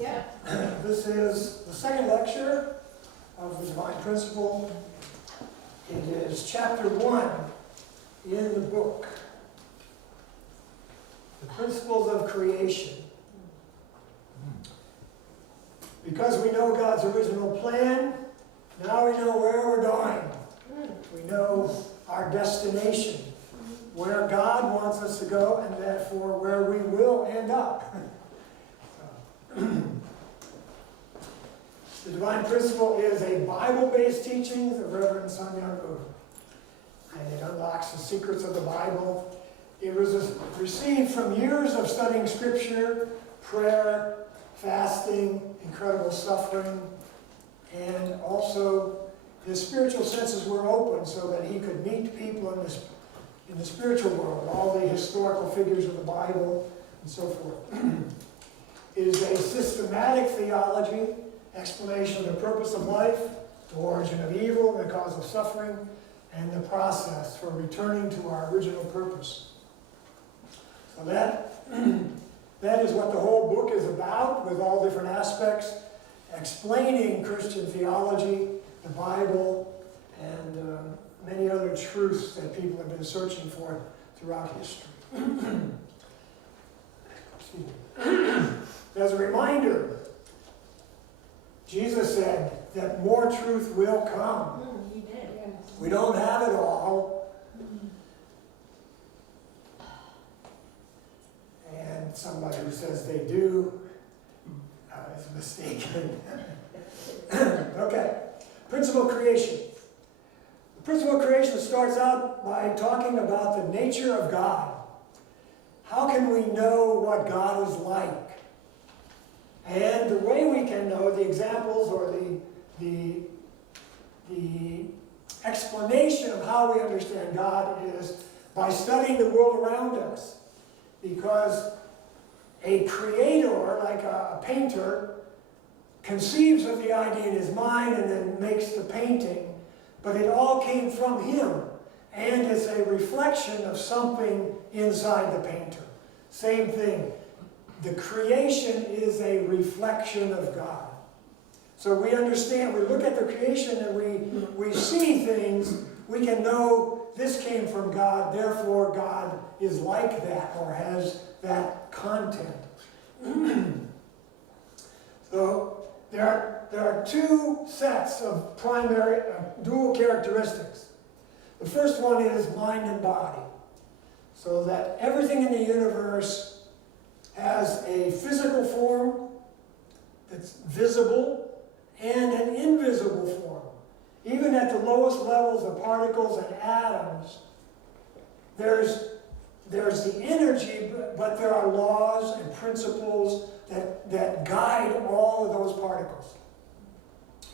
Yeah. This is the second lecture of the Divine Principle. It is chapter 1 in the book, The Principles of Creation. Because we know God's original plan, now we know where we're going. We know our destination, where God wants us to go, and therefore where we will end up. The Divine Principle is a Bible-based teaching of Reverend Sun Myung Moon, and it unlocks the secrets of the Bible. It was received from years of studying Scripture, prayer, fasting, incredible suffering, and also his spiritual senses were open so that he could meet people in the spiritual world, all the historical figures of the Bible, and so forth. It is a systematic theology, explanation of the purpose of life, the origin of evil, the cause of suffering, and the process for returning to our original purpose. So that is what the whole book is about, with all different aspects, explaining Christian theology, the Bible, and many other truths that people have been searching for throughout history. Excuse me. As a reminder, Jesus said that more truth will come. He did. We don't have it all. And somebody who says they do is mistaken. Okay. Principle of creation. The principle of creation starts out by talking about the nature of God. How can we know what God is like? And the way we can know, the examples or the explanation of how we understand God is by studying the world around us. Because a creator, like a painter, conceives of the idea in his mind and then makes the painting, but it all came from him, and it's a reflection of something inside the painter. Same thing. The creation is a reflection of God. So we understand, we look at the creation and we see things, we can know this came from God, therefore God is like that or has that content. So there are two sets of primary dual characteristics. The first one is mind and body. So that everything in the universe has a physical form that's visible and an invisible form. Even at the lowest levels of particles and atoms, there's the energy, but there are laws and principles that guide all of those particles.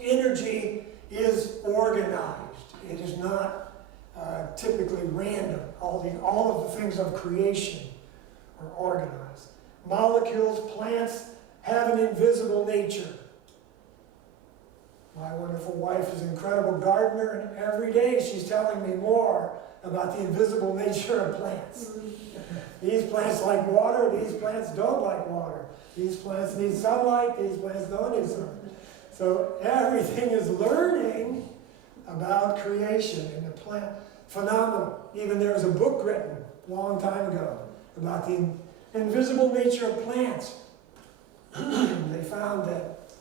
Energy is organized. It is not typically random. All of the things of creation are organized. Molecules, plants have an invisible nature. My wonderful wife is an incredible gardener, and every day she's telling me more about the invisible nature of plants. These plants like water, these plants don't like water. These plants need sunlight, these plants don't need sunlight. So everything is learning about creation and the plant phenomena. Even there was a book written a long time ago about the invisible nature of plants. They found that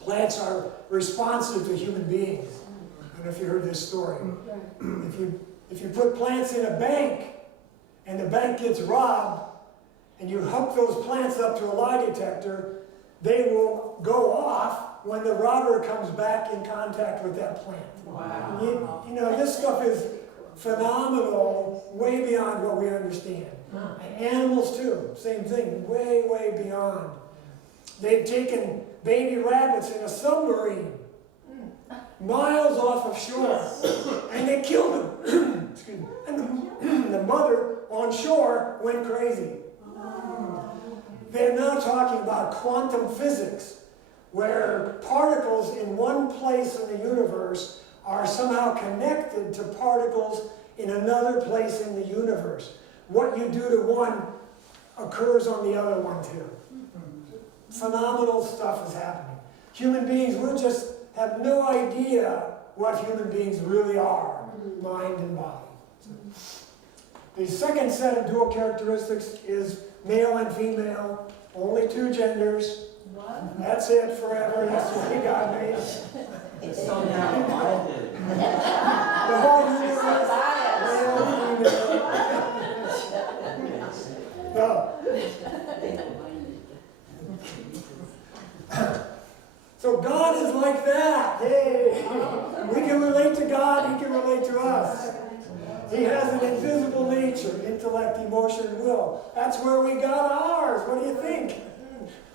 plants are responsive to human beings. I don't know if you heard this story. If you put plants in a bank and the bank gets robbed and you hook those plants up to a lie detector, they will go off when the robber comes back in contact with that plant. Wow. You know, this stuff is phenomenal, way beyond what we understand. And animals too, same thing, way, way beyond. They've taken baby rabbits in a submarine, miles off of shore, and they killed them. Excuse me. And the mother on shore went crazy. They're now talking about quantum physics, where particles in one place in the universe are somehow connected to particles in another place in the universe. What you do to one occurs on the other one too. phenomenal stuff is happening. Human beings, we'll just have no idea what human beings really are, mind and body. The second set of dual characteristics is male and female, only two genders. What? That's it forever. That's the way God made it. It's so narrow-minded. The whole universe, male, female. No. So God is like that. Hey, we can relate to God, He can relate to us. He has an invisible nature, intellect, emotion, and will. That's where we got ours. What do you think?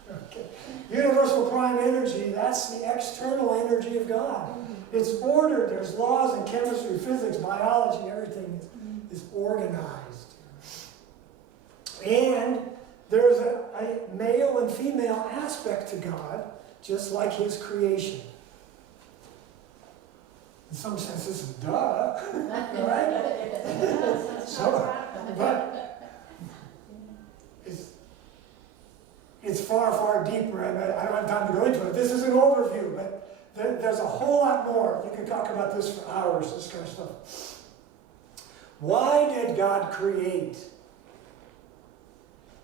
Okay. Universal prime energy, that's the external energy of God. It's ordered. There's laws in chemistry, physics, biology, everything is organized. And there's a male and female aspect to God, just like His creation. In some senses, duh, right? So, but it's far, far deeper. I don't have time to go into it. This is an overview, but there's a whole lot more. You can talk about this for hours, this kind of stuff. Why did God create?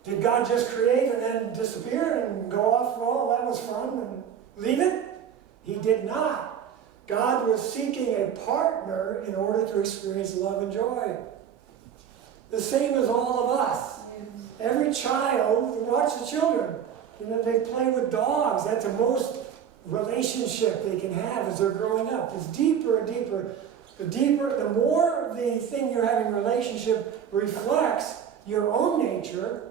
Did God just create and then disappear and go off? Well, that was fun and leave it? He did not. God was seeking a partner in order to experience love and joy. The same as all of us. Every child, watch the children. You know, they play with dogs. That's the most relationship they can have as they're growing up. It's deeper and deeper. The more the thing you're having a relationship reflects your own nature,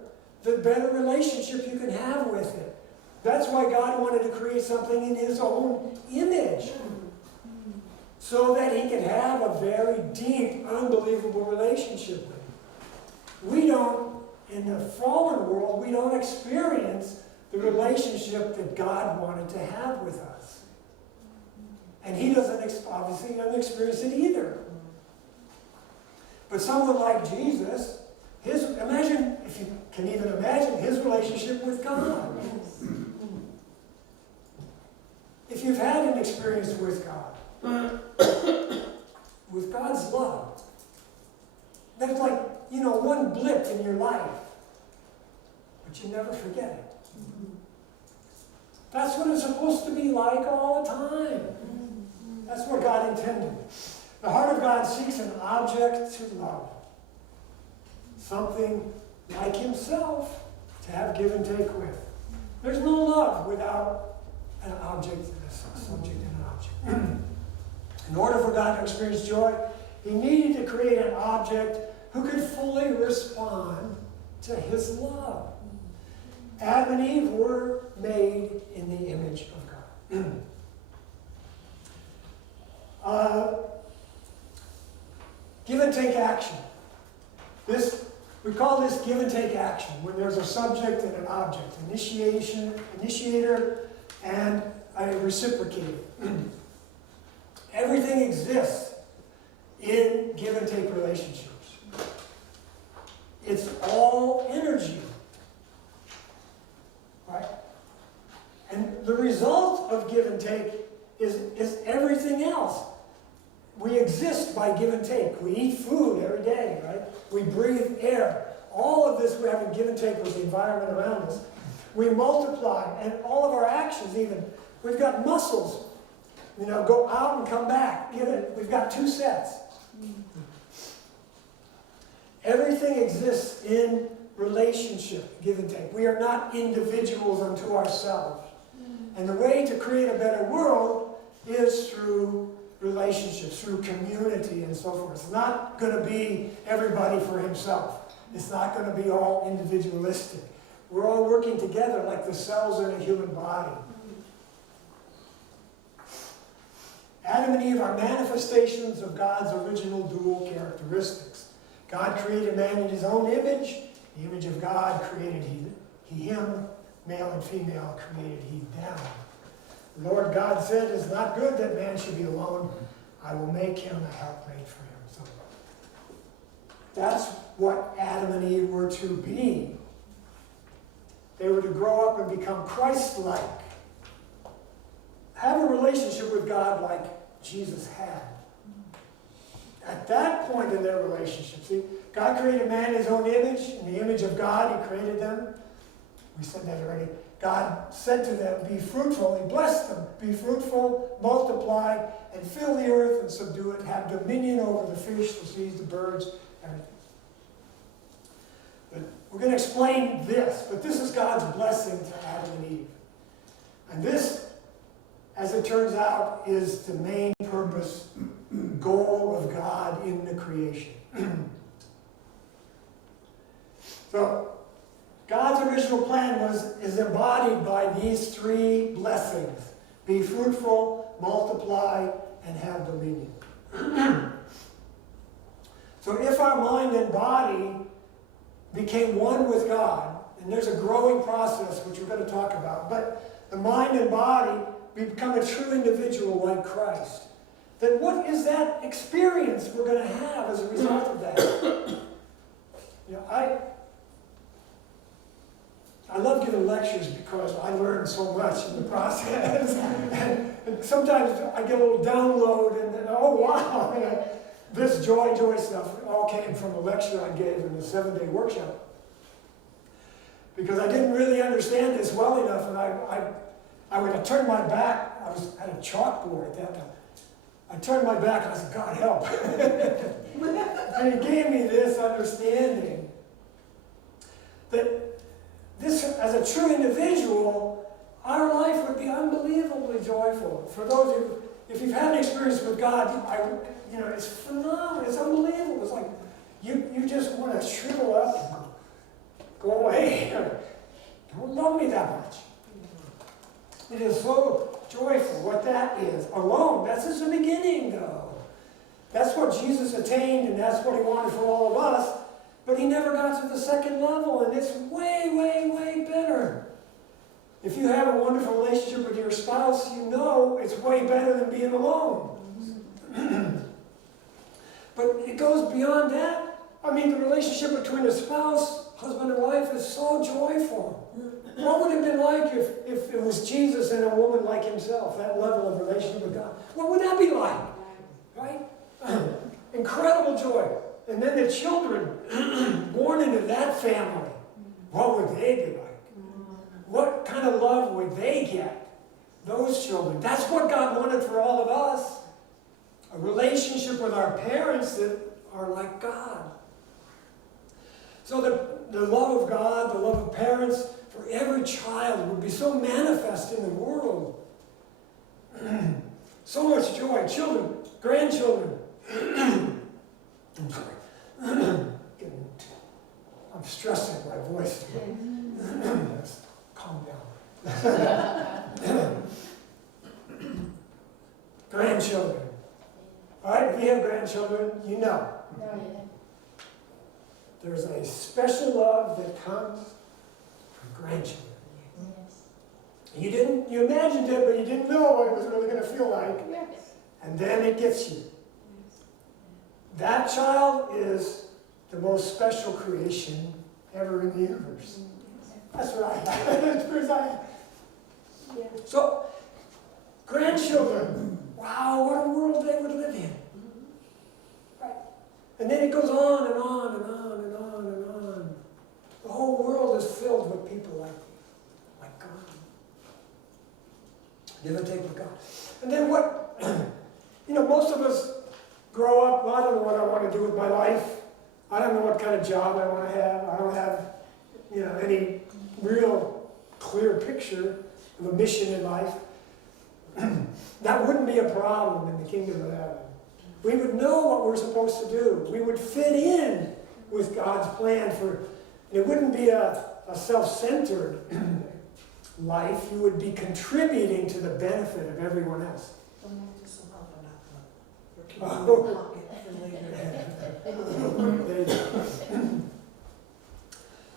the better relationship you can have with it. That's why God wanted to create something in His own image, so that He could have a very deep, unbelievable relationship with it. We don't, in the fallen world, we don't experience the relationship that God wanted to have with us. And He doesn't, obviously, doesn't experience it either. But someone like Jesus, imagine, if you can even imagine, His relationship with God. If you've had an experience with God, with God's love, that's like, one blip in your life, but you never forget it. That's what it's supposed to be like all the time. That's what God intended. The heart of God seeks an object to love, something like Himself to have give and take with. There's no love without an object, a subject and an object. In order for God to experience joy, He needed to create an object who could fully respond to His love. Adam and Eve were made in the image of God. Give and take action. We call this give and take action, when there's a subject and an object, initiator, and a reciprocator. Everything exists in give and take relationships. It's all energy. Right? And the result of give and take is everything else. We exist by give and take. We eat food every day, right? We breathe air. All of this we have in give and take with the environment around us. We multiply, and all of our actions even. We've got muscles. Go out and come back. We've got 2 sets. Everything exists in relationship, give and take. We are not individuals unto ourselves. And the way to create a better world is through relationships, through community and so forth. It's not going to be everybody for himself. It's not going to be all individualistic. We're all working together like the cells in a human body. Adam and Eve are manifestations of God's original dual characteristics. God created man in His own image. The image of God created he him. Male and female created He them. The Lord God said, "It is not good that man should be alone. I will make him a helpmate for him." So that's what Adam and Eve were to be. they were to grow up and become Christ-like. Have a relationship with God like Jesus had. At that point in their relationship, see, God created man in his own image. In the image of God, he created them. We said that already. God said to them, be fruitful. He blessed them. Be fruitful, multiply, and fill the earth and subdue it. Have dominion over the fish, the seas, the birds, everything. But we're going to explain this. But this is God's blessing to Adam and Eve. And this, as it turns out, is the main purpose, goal of God in the creation. So, God's original plan is embodied by these three blessings. Be fruitful, multiply, and have dominion. So if our mind and body became one with God, and there's a growing process which we're going to talk about, but the mind and body become a true individual like Christ, then what is that experience we're going to have as a result of that? You know, I love giving lectures because I learn so much in the process. and sometimes I get a little download and then, oh wow, you know, this joy stuff all came from a lecture I gave in the 7-day workshop. Because I didn't really understand this well enough, and I would turn my back. I had a chalkboard at that time. I turned my back and I said, God help. And he gave me this understanding that this, as a true individual, our life would be unbelievably joyful. For those of you, if you've had an experience with God, it's phenomenal. It's unbelievable. It's like you just want to shrivel up and go away. Don't love me that much. It is so joyful what that is. Alone, that's just the beginning, though. That's what Jesus attained, and that's what he wanted for all of us. But he never got to the second level, and it's way, way, way better. If you have a wonderful relationship with your spouse, you know it's way better than being alone. But it goes beyond that. I mean, the relationship between a spouse, husband and wife, is so joyful. What would it have been like if it was Jesus and a woman like himself, that level of relationship with God? What would that be like? Right? Incredible joy. And then the children born into that family, what would they be like? What kind of love would they get? Those children. That's what God wanted for all of us. A relationship with our parents that are like God. So the love of God, the love of parents for every child would be so manifest in the world. So much joy. Children, grandchildren. I'm sorry. I'm stressing my voice. Calm down. Grandchildren. All right, if you have grandchildren, you know. There's a special love that comes from grandchildren. You imagined it, but you didn't know what it was really going to feel like. And then it gets you. That child is the most special creation ever in the universe. That's what I have. That's the experience I have. So, grandchildren, wow, what a world they would live in. Right? And then it goes on and on and on and on and on. The whole world is filled with people like God. Imitate with God. And then what, most of us grow up, well, I don't know what I want to do with my life. I don't know what kind of job I want to have. I don't have, any real clear picture of a mission in life. That wouldn't be a problem in the kingdom of heaven. We would know what we're supposed to do. We would fit in with God's plan it wouldn't be a self-centered life. You would be contributing to the benefit of everyone else.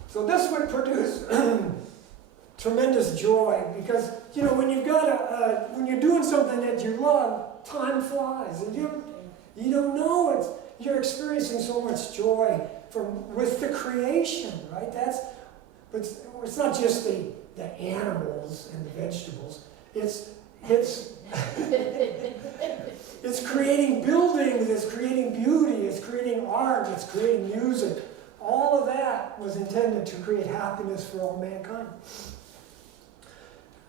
So this would produce tremendous joy because when when you're doing something that you love, time flies and you don't know you're experiencing so much joy with the creation, right? But it's not just the animals and the vegetables. It's creating buildings, it's creating beauty, it's creating art, it's creating music. All of that was intended to create happiness for all mankind.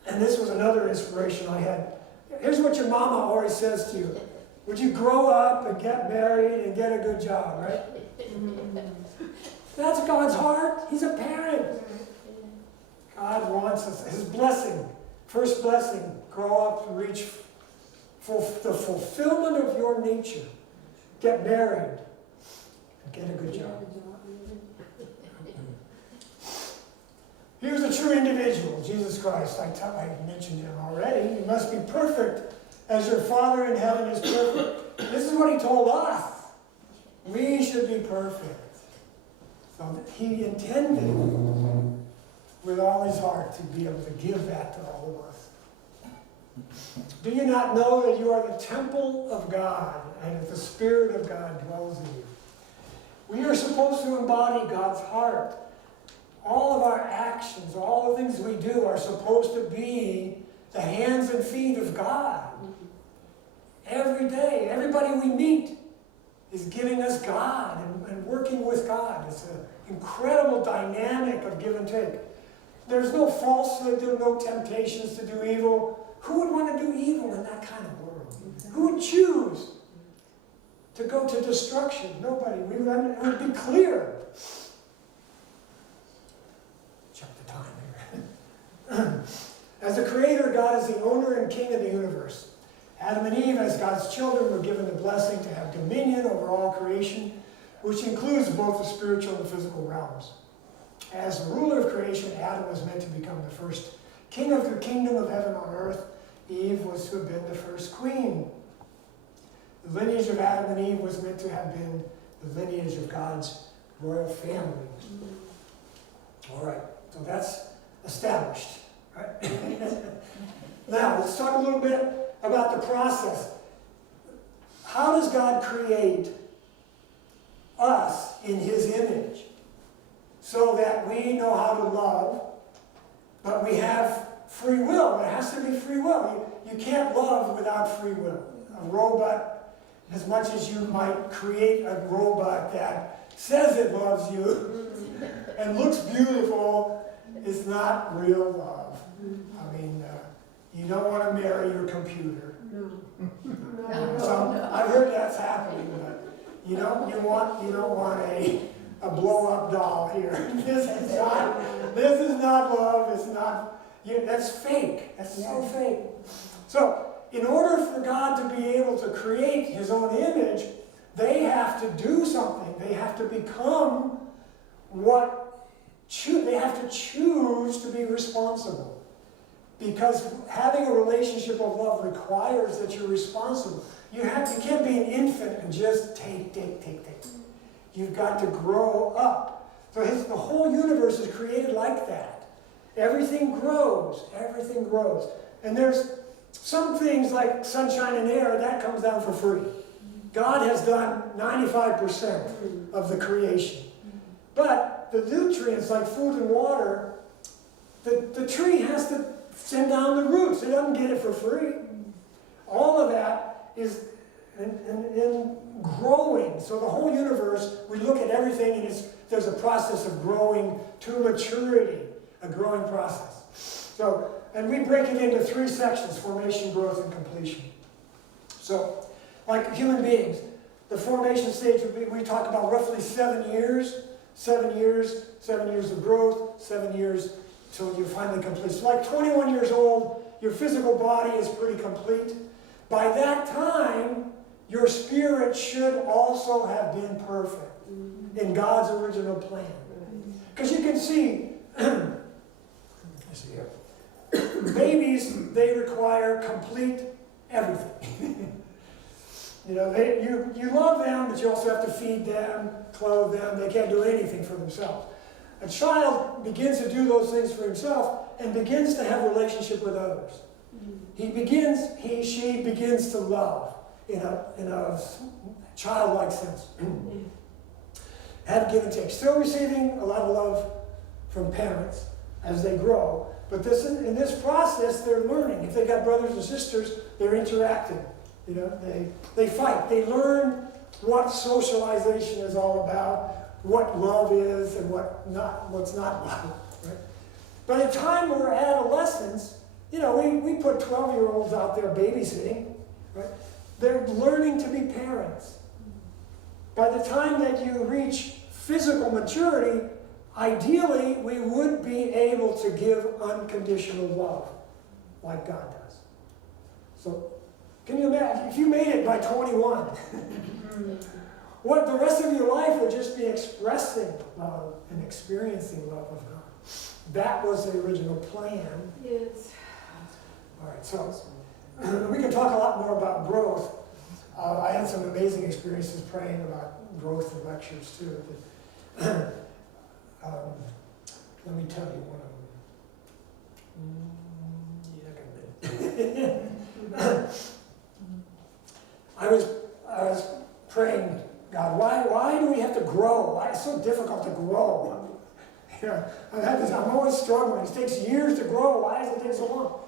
And this was another inspiration I had. Here's what your mama always says to you. Would you grow up and get married and get a good job, right? That's God's heart. He's a parent. God wants us, his blessing, first blessing, grow up and reach the fulfillment of your nature. Get married and get a good job. Here's a true individual, Jesus Christ. I mentioned him already. You must be perfect as your Father in heaven is perfect. This is what he told us. We should be perfect. So he intended with all his heart to be able to give that to all of us. Do you not know that you are the temple of God and that the Spirit of God dwells in you? We are supposed to embody God's heart. All of our actions, all the things we do are supposed to be the hands and feet of God. Every day, everybody we meet is giving us God and working with God. It's an incredible dynamic of give and take. There's no falsehood, there's no temptations to do evil. Who would want to do evil in that kind of world? Who would choose to go to destruction? Nobody. It would be clear. Check the time here. As the Creator, God is the owner and king of the universe. Adam and Eve, as God's children, were given the blessing to have dominion over all creation, which includes both the spiritual and physical realms. As the ruler of creation, Adam was meant to become the first king of the kingdom of heaven on earth. Eve was to have been the first queen. The lineage of Adam and Eve was meant to have been the lineage of God's royal family. All right, so that's established. Right? Now, let's talk a little bit about the process. How does God create us in his image so that we know how to love, but we have free will? There has to be free will. You can't love without free will. A robot, as much as you might create a robot that says it loves you and looks beautiful, is not real love. I mean, you don't want to marry your computer. So I've heard that's happening, but you don't want a blow-up doll here. This is not love. It's not. That's fake. That's so fake. So in order for God to be able to create his own image, they have to do something. They have to become they have to choose to be responsible. Because having a relationship of love requires that you're responsible. You can't be an infant and just take. You've got to grow up. So the whole universe is created like that. Everything grows. Everything grows. And there's some things like sunshine and air, that comes down for free. God has done 95% of the creation. But the nutrients like food and water, the tree has to send down the roots. It doesn't get it for free. All of that is in growing. So the whole universe, we look at everything and there's a process of growing to maturity, a growing process. So, and we break it into 3 sections: formation, growth, and completion. So, like human beings, the formation stage, we talk about roughly 7 years. 7 years of growth, 7 years till you're finally complete. So like 21 years old, your physical body is pretty complete. By that time, your spirit should also have been perfect in God's original plan. Because you can see, babies, they require complete everything. You love them, but you also have to feed them, clothe them. They can't do anything for themselves. A child begins to do those things for himself and begins to have a relationship with others. She begins to love in a childlike sense. Have give and take. Still receiving a lot of love from parents as they grow. But in this process, they're learning. If they got brothers and sisters, they're interacting. You know, they fight. They learn what socialization is all about, what love is, and what's not love. Right? By the time we're adolescents, you know, we put 12-year-olds out there babysitting. Right? They're learning to be parents. By the time that you reach physical maturity, ideally, we would be able to give unconditional love like God does. So, can you imagine, if you made it by 21, what the rest of your life would just be expressing love and experiencing love of God. That was the original plan. Yes. All right, so we can talk a lot more about growth. I had some amazing experiences praying about growth in lectures too. Let me tell you one of them. I was praying, God, why do we have to grow? Why it's so difficult to grow? You know, I'm always struggling. It takes years to grow. Why does it take so long?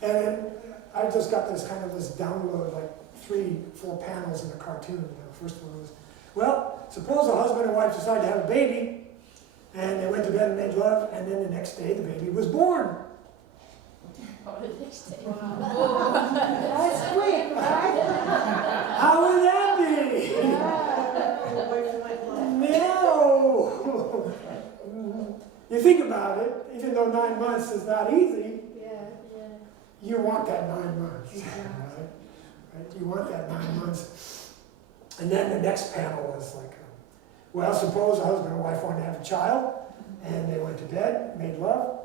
And then I just got this download, like 3-4 panels in a cartoon. You know, the first one was, well, suppose a husband and wife decide to have a baby, and they went to bed and made love, and then the next day the baby was born. That's quick, right? How would that be? No. You think about it, even though 9 months is not easy, you want that 9 months. Right? You want that 9 months. And then the next panel was like, well, suppose a husband and wife wanted to have a child, and they went to bed, made love.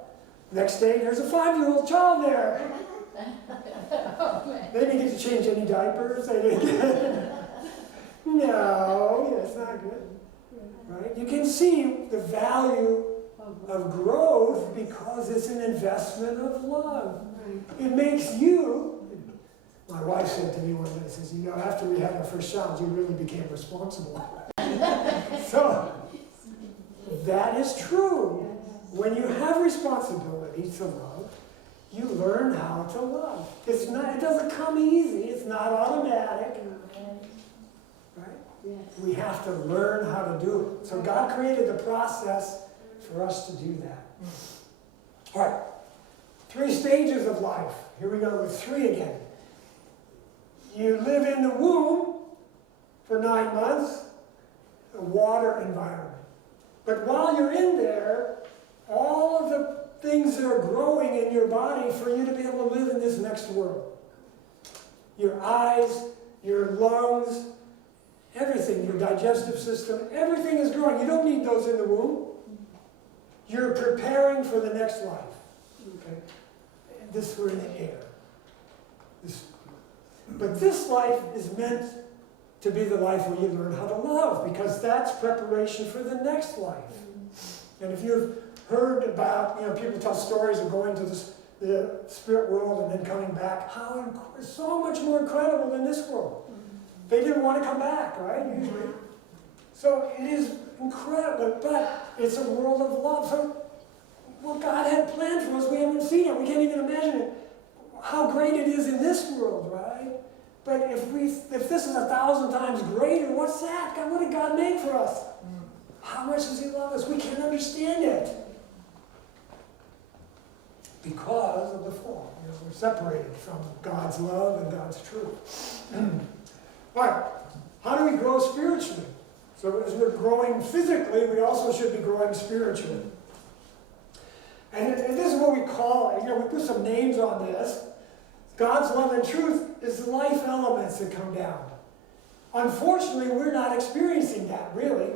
Next day, there's a 5-year-old child there. They didn't get to change any diapers. They didn't get... No, that's not good. Right? You can see the value of growth because it's an investment of love. It makes you... My wife said to me one day, says, you know, after we had our first child, you really became responsible. So, that is true. When you have responsibility to love, you learn how to love. It doesn't come easy. It's not automatic. Right? Yes. We have to learn how to do it. So God created the process for us to do that. All right. 3 stages of life. Here we go with 3 again. You live in the womb for 9 months, a water environment. But while you're in there, all of the things that are growing in your body for you to be able to live in this next world. Your eyes, your lungs, everything, your digestive system, everything is growing. You don't need those in the womb. You're preparing for the next life. Okay? We're in the air. But this life is meant to be the life where you learn how to love, because that's preparation for the next life. And if you've heard about, people tell stories of going to the spirit world and then coming back, so much more incredible than this world. They didn't want to come back, right, usually. So it is incredible, but it's a world of love. So what God had planned for us, we haven't seen it. We can't even imagine it. How great it is in this world, right? But if this is 1,000 times greater, what's that? God, what did God make for us? How much does He love us? We can't understand it. Because of the fall. We're separated from God's love and God's truth. All right. How do we grow spiritually? So as we're growing physically, we also should be growing spiritually. And this is what we call it. We put some names on this. God's love and truth is the life elements that come down. Unfortunately, we're not experiencing that, really.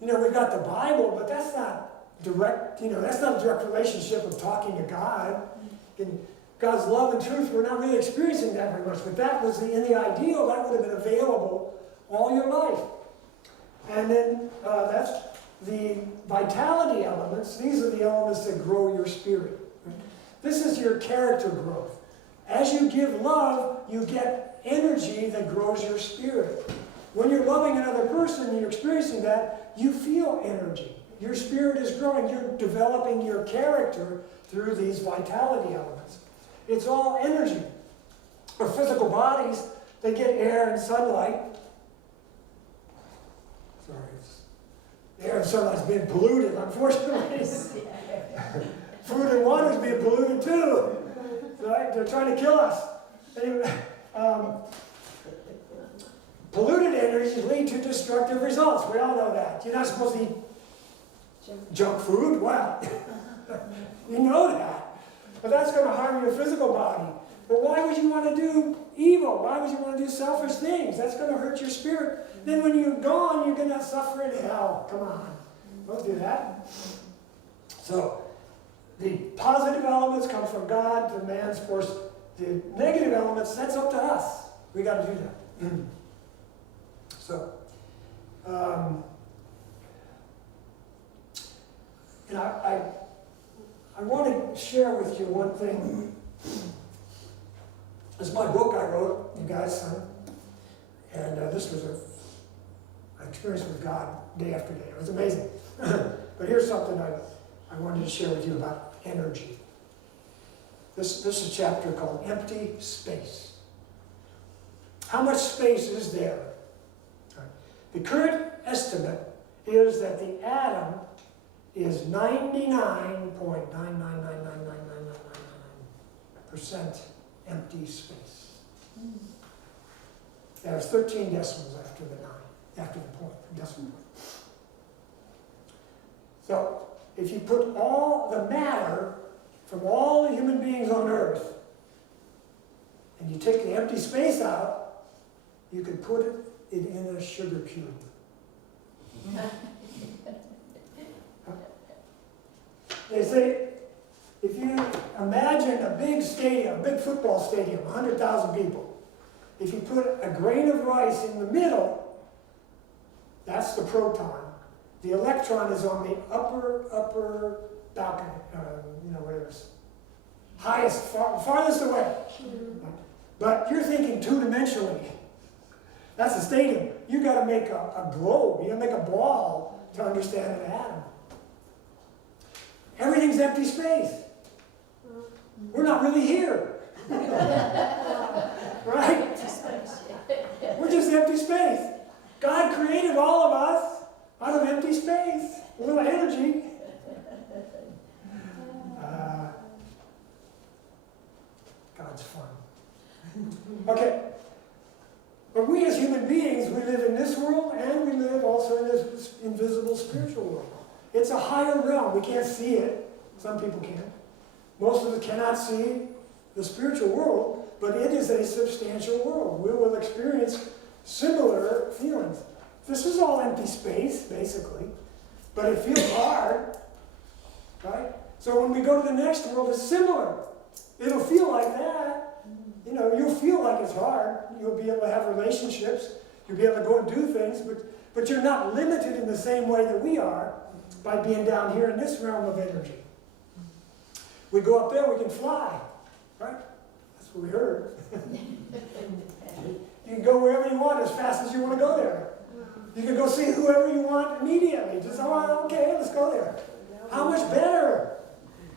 We've got the Bible, but that's not direct, that's not a direct relationship of talking to God. In God's love and truth, we're not really experiencing that very much. But that was in the ideal, that would have been available all your life. And then that's the vitality elements. These are the elements that grow your spirit. This is your character growth. As you give love, you get energy that grows your spirit. When you're loving another person and you're experiencing that, you feel energy. your spirit is growing. You're developing your character through these vitality elements. It's all energy. Our physical bodies, they get air and sunlight. Sorry, the air and sunlight's being polluted, unfortunately. Food and water's being polluted too. Right? They're trying to kill us. Anyway, polluted energies lead to destructive results. We all know that. You're not supposed to eat junk food. Wow. You know that. But that's going to harm your physical body. But why would you want to do evil? Why would you want to do selfish things? That's going to hurt your spirit. Then when you're gone, you're going to suffer in hell. Come on. Don't do that. So, the positive elements come from God, the man's force. The negative elements, that's up to us. We got to do that. So, and I want to share with you one thing. It's my book I wrote, you guys, and this was an experience with God day after day. It was amazing. But here's something I wanted to share with you about energy. This is a chapter called Empty Space. How much space is there? The current estimate is that the atom is 99.9999999% empty space. There's 13 decimals after the 9, after the point, decimal point. So, if you put all the matter from all the human beings on Earth, and you take the empty space out, you could put it in a sugar cube. They say, if you imagine a big stadium, a big football stadium, 100,000 people, if you put a grain of rice in the middle, that's the proton. The electron is on the upper balcony, whatever it is. Highest, farthest away. But you're thinking two-dimensionally. That's a stadium. You got to make a globe. You got to make a ball to understand an atom. Everything's empty space. We're not really here. Right? We're just empty space. God created all of us out of empty space. A little energy. God's fun. Okay. But we as human beings, we live in this world and we live also in this invisible spiritual world. It's a higher realm. We can't see it. Some people can. Most of us cannot see the spiritual world, but it is a substantial world. We will experience similar feelings. This is all empty space, basically, but it feels hard, right? So when we go to the next world, it's similar. It'll feel like that. You'll feel like it's hard. You'll be able to have relationships. You'll be able to go and do things, but you're not limited in the same way that we are by being down here in this realm of energy. We go up there, we can fly, right? That's what we heard. You can go wherever you want as fast as you want to go there. You can go see whoever you want immediately. Just, okay, let's go there. How much better?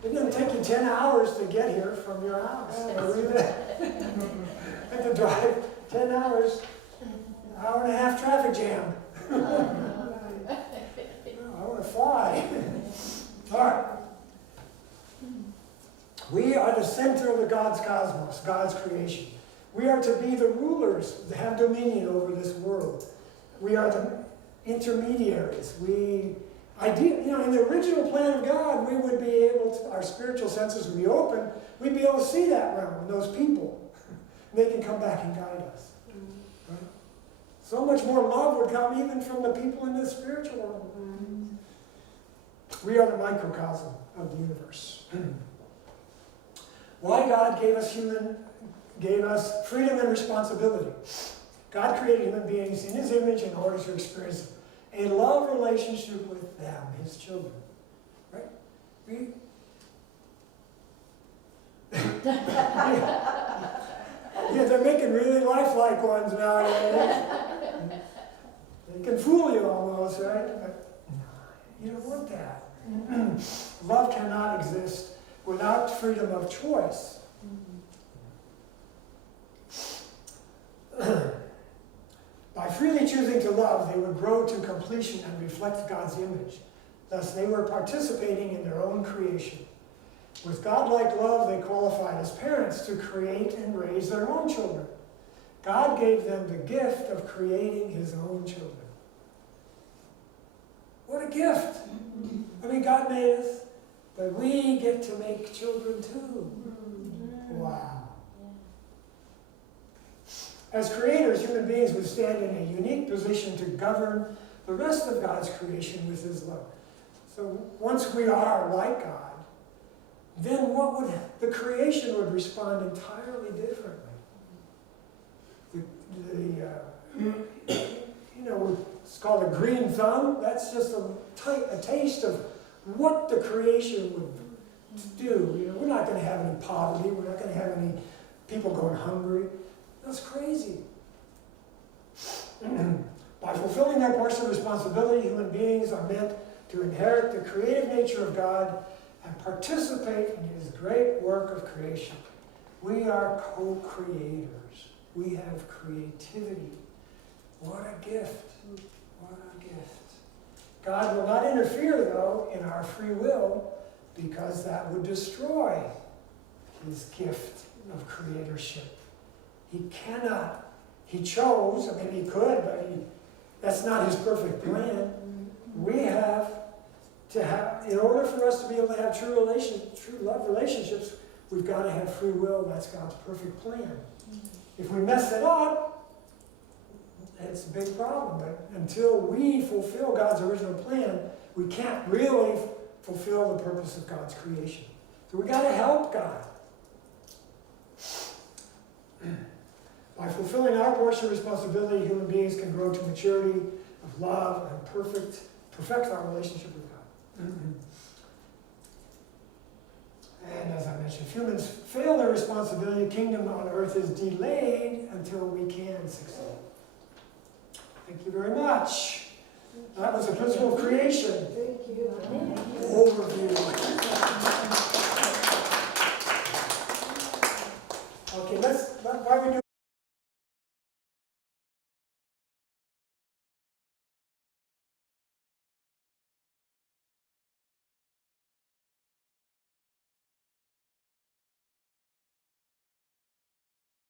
It doesn't take you 10 hours to get here from your house. You have to drive 10 hour and a half traffic jam. I want to fly. All right. We are the center of the God's cosmos, God's creation. We are to be the rulers, to have dominion over this world. We are the intermediaries. In the original plan of God, we would be able to, our spiritual senses would be open, we'd be able to see that realm, those people. They can come back and guide us. Right? So much more love would come even from the people in the spiritual world. We are the microcosm of the universe. Why God gave us freedom and responsibility. God created human beings in His image in order to experience a love relationship with them, His children. Right? Yeah, they're making really lifelike ones nowadays. They can fool you almost, right? But You don't want that. Love cannot exist without freedom of choice. By freely choosing to love, they would grow to completion and reflect God's image. Thus, they were participating in their own creation. With godlike love, they qualified as parents to create and raise their own children. God gave them the gift of creating his own children. What a gift! I mean, God made us, but we get to make children too. Wow. As creators, human beings would stand in a unique position to govern the rest of God's creation with his love. So once we are like God, then the creation would respond entirely differently. It's called a green thumb. That's just a taste of what the creation would do. We're not going to have any poverty. We're not going to have any people going hungry. That's crazy. By fulfilling their portion of responsibility, human beings are meant to inherit the creative nature of God and participate in his great work of creation. We are co-creators. We have creativity. What a gift. What a gift. God will not interfere, though, in our free will, because that would destroy his gift of creatorship. He cannot. He chose, I mean, he could, but that's not his perfect plan. We have to have, in order for us to be able to have true love relationships, we've got to have free will. That's God's perfect plan. If we mess it up, it's a big problem. But until we fulfill God's original plan, we can't really fulfill the purpose of God's creation. So we got to help God. By fulfilling our portion of responsibility, human beings can grow to maturity of love and perfect our relationship with God. And as I mentioned, if humans fail their responsibility, the kingdom on earth is delayed until we can succeed. Thank you very much. That was the principle of creation. Thank you. Overview.